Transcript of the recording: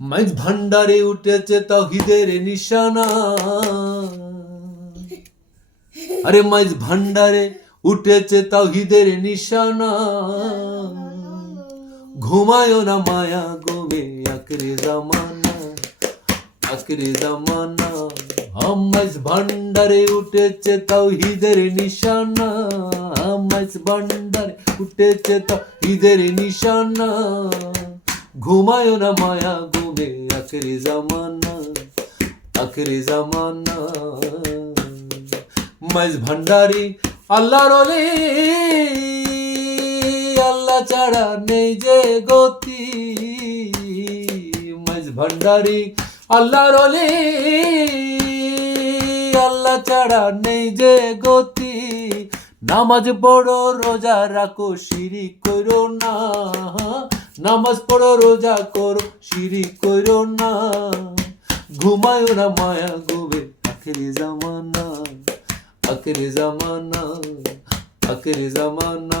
মাইজ ভান্ডারে উঠেছে তাওহীদের নিশানা, আরে মাইজ ভান্ডারে উঠেছে তাওহীদের নিশানা। ঘুমায় না মায়া ঘুমে আখরে জামানা, আখরে জামানা। মাইজ ভান্ডারে উঠেছে তাওহীদের নিশানা, মাইজ ভান্ডারে উঠেছে তাওহীদের নিশানা। ঘুমায় না মায়া ঘুমে আখরে জামানা, আখরে জামানা। মাইজ ভান্ডারি আল্লাহর ওলি, আল্লাহ ছাড়া নেই যে গতি। মাইজ ভান্ডারি আল্লাহর ওলি, আল্লাহ ছাড়া নেই যে গতি। নামাজ পড়ো রোজা রাখো শিরিক করো না, নামাজ পড়ো রোজা করো শিরিক করো না। ঘুমায় না মায়া ঘুমে আখেরি জামানা, আখেরি জামানা, আখেরি জামানা।